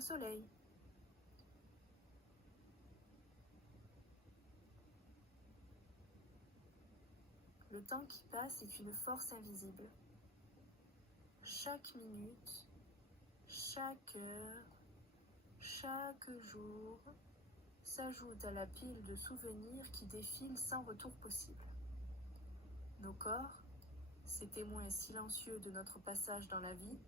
soit soleil. Le temps qui passe est une force invisible. Chaque minute, chaque heure, chaque jour s'ajoute à la pile de souvenirs qui défilent sans retour possible. Nos corps, ces témoins silencieux de notre passage dans la vie,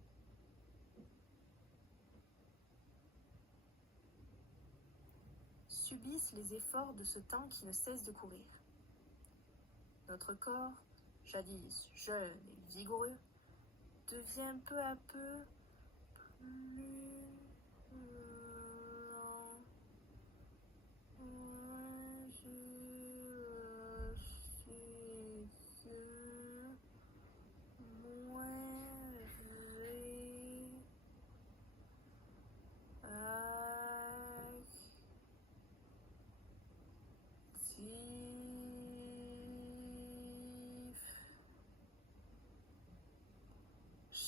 subissent les efforts de ce temps qui ne cesse de courir. Notre corps, jadis jeune et vigoureux, devient peu à peu plus lent, moins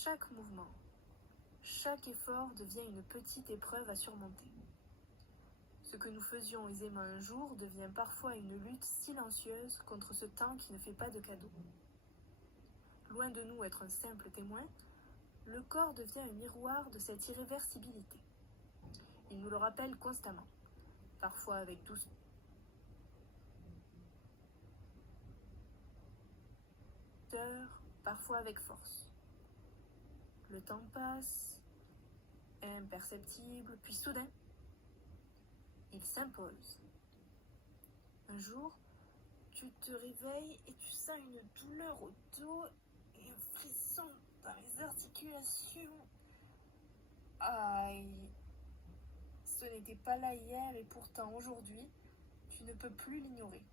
Chaque mouvement, chaque effort devient une petite épreuve à surmonter. Ce que nous faisions aisément un jour devient parfois une lutte silencieuse contre ce temps qui ne fait pas de cadeaux. Loin de nous être un simple témoin, le corps devient un miroir de cette irréversibilité. Il nous le rappelle constamment, parfois avec douceur, parfois avec force. Le temps passe, imperceptible, puis soudain, il s'impose. Un jour, tu te réveilles et tu sens une douleur au dos et un frisson dans les articulations. Aïe! Ce n'était pas là hier et pourtant aujourd'hui, tu ne peux plus l'ignorer.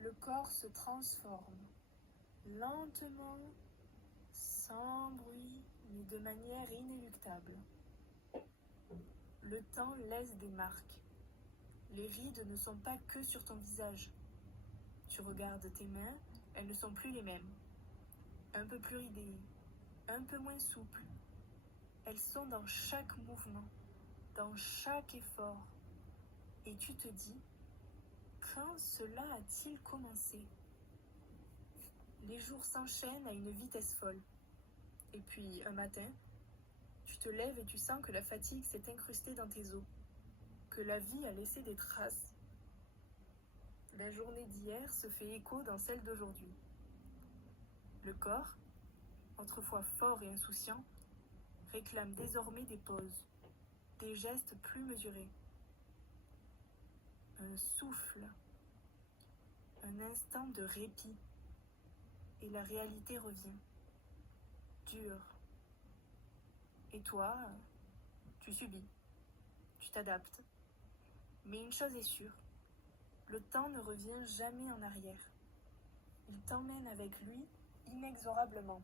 Le corps se transforme, lentement, sans bruit, mais de manière inéluctable. Le temps laisse des marques. Les rides ne sont pas que sur ton visage. Tu regardes tes mains, elles ne sont plus les mêmes. Un peu plus ridées, un peu moins souples. Elles sont dans chaque mouvement, dans chaque effort. Et tu te dis, quand cela a-t-il commencé? Les jours s'enchaînent à une vitesse folle. Et puis, un matin, tu te lèves et tu sens que la fatigue s'est incrustée dans tes os, que la vie a laissé des traces. La journée d'hier se fait écho dans celle d'aujourd'hui. Le corps, autrefois fort et insouciant, réclame désormais des pauses, des gestes plus mesurés. Un souffle, un instant de répit, et la réalité revient, dure. Et toi, tu subis, tu t'adaptes. Mais une chose est sûre, le temps ne revient jamais en arrière. Il t'emmène avec lui inexorablement.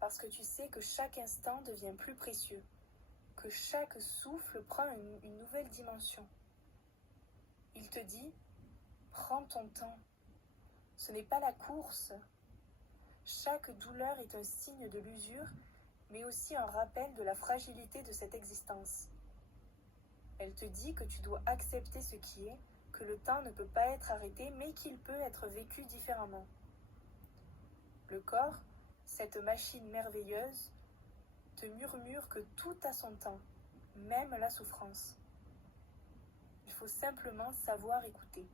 Parce que tu sais que chaque instant devient plus précieux, que chaque souffle prend une nouvelle dimension. Il te dit, prends ton temps. Ce n'est pas la course. Chaque douleur est un signe de l'usure, mais aussi un rappel de la fragilité de cette existence. Elle te dit que tu dois accepter ce qui est, que le temps ne peut pas être arrêté, mais qu'il peut être vécu différemment. Le corps, cette machine merveilleuse, te murmure que tout a son temps, même la souffrance. Il faut simplement savoir écouter.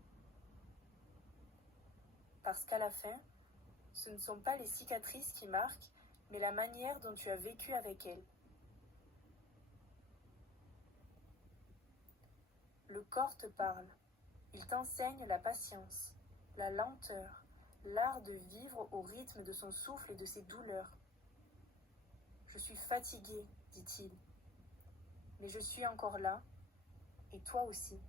Parce qu'à la fin, ce ne sont pas les cicatrices qui marquent, mais la manière dont tu as vécu avec elles. Le corps te parle. Il t'enseigne la patience, la lenteur, l'art de vivre au rythme de son souffle et de ses douleurs. Je suis fatigué, dit-il, mais je suis encore là, et toi aussi.